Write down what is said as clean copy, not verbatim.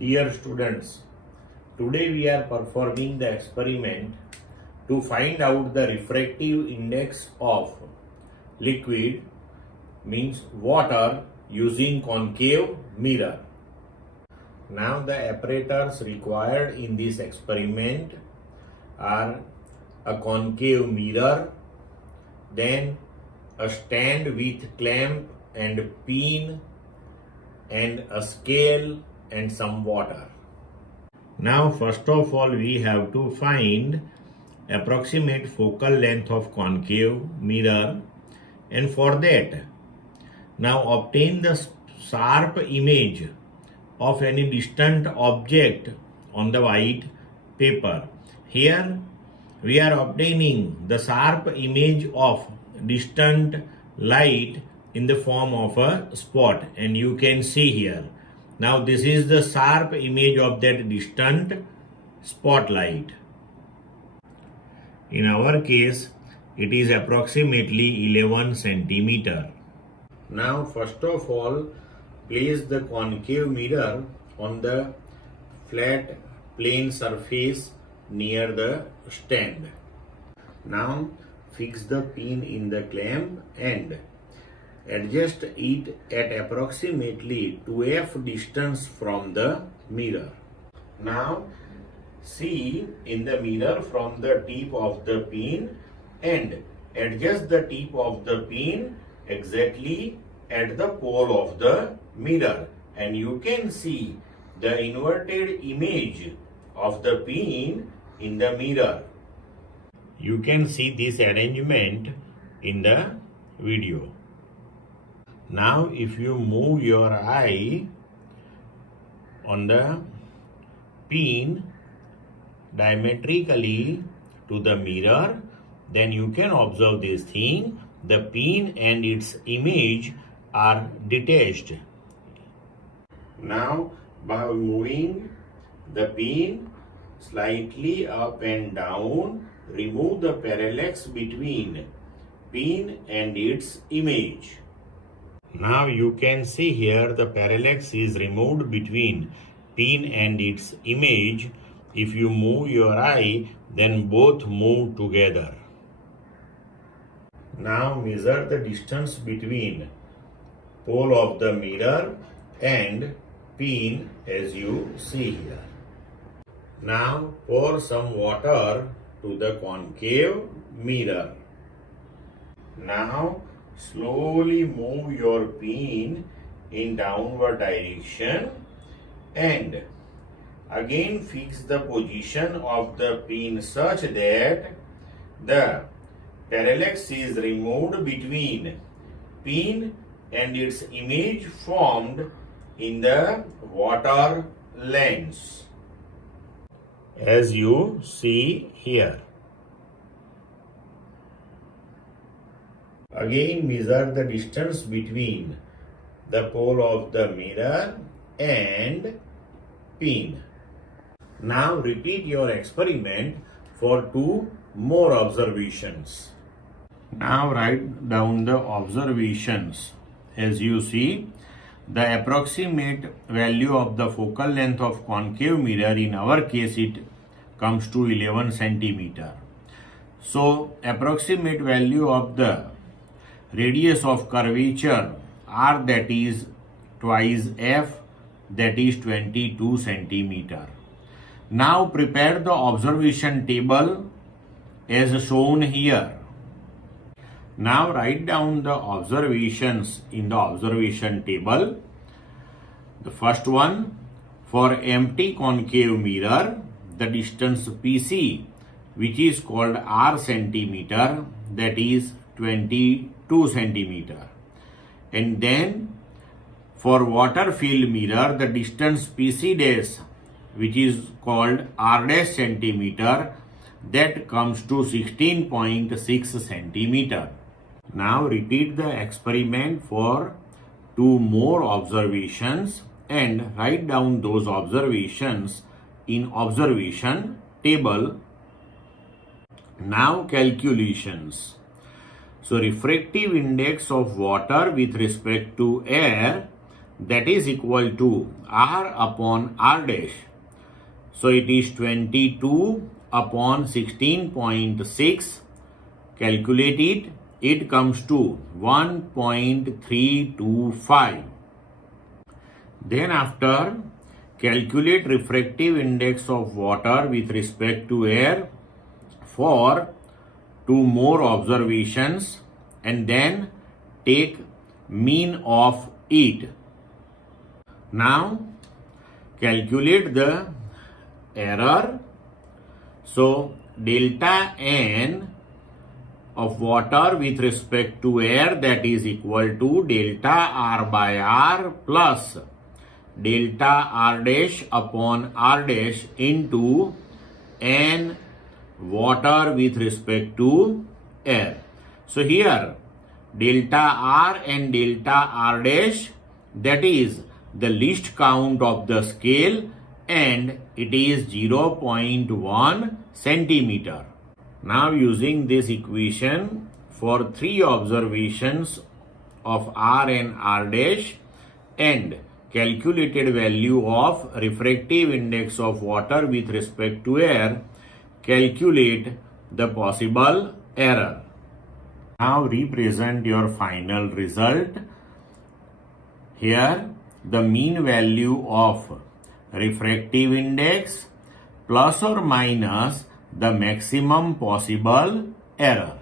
Dear students, today we are performing the experiment to find out the refractive index of liquid, means water, using concave mirror. Now the apparatus required in this experiment are a concave mirror, then a stand with clamp and pin, and a scale and some water. Now first of all we have to find approximate focal length of concave mirror, and for that now obtain the sharp image of any distant object on the white paper. Here we are obtaining the sharp image of distant light in the form of a spot, and you can see here. Now this is the sharp image of that distant spotlight. In our case, it is approximately 11 centimeter. Now first of all, place the concave mirror on the flat plane surface near the stand. Now fix the pin in the clamp and adjust it at approximately 2f distance from the mirror. Now see in the mirror from the tip of the pin and adjust the tip of the pin exactly at the pole of the mirror, and you can see the inverted image of the pin in the mirror. You can see this arrangement in the video. Now if you move your eye on the pin diametrically to the mirror, then you can observe this thing. The pin and its image are detached. Now by moving the pin slightly up and down, remove the parallax between pin and its image. Now you can see here the parallax is removed between pin and its image. If you move your eye, then both move together. Now measure the distance between pole of the mirror and pin as you see here. Now pour some water to the concave mirror. Now slowly move your pin in downward direction and again fix the position of the pin such that the parallax is removed between pin and its image formed in the water lens, as you see here. Again measure the distance between the pole of the mirror and pin. Now repeat your experiment for 2 more observations. Now write down the observations. As you see, the approximate value of the focal length of concave mirror, in our case it comes to 11 centimeter. So approximate value of the radius of curvature R, that is twice f, that is 22 centimeter. Now prepare the observation table as shown here. Now write down the observations in the observation table. The first one, for empty concave mirror, the distance PC, which is called R centimeter, that is 22 centimeter. And then for water filled mirror, the distance PC dash, which is called R dash centimeter, that comes to 16.6 centimeter. Now repeat the experiment for 2 more observations and write down those observations in observation table. Now calculations. So refractive index of water with respect to air, that is equal to R upon R dash. So it is 22 upon 16.6. Calculate it. It comes to 1.325. Then after, calculate refractive index of water with respect to air for 2 more observations and then take mean of it. Now calculate the error. So delta N of water with respect to air, that is equal to delta R by R plus delta R dash upon R dash into N water with respect to air. So here delta R and delta R dash, that is the least count of the scale, and it is 0.1 centimeter. Now using this equation for 3 observations of R and R dash and calculated value of refractive index of water with respect to air, calculate the possible error. Now represent your final result. Here the mean value of refractive index plus or minus the maximum possible error.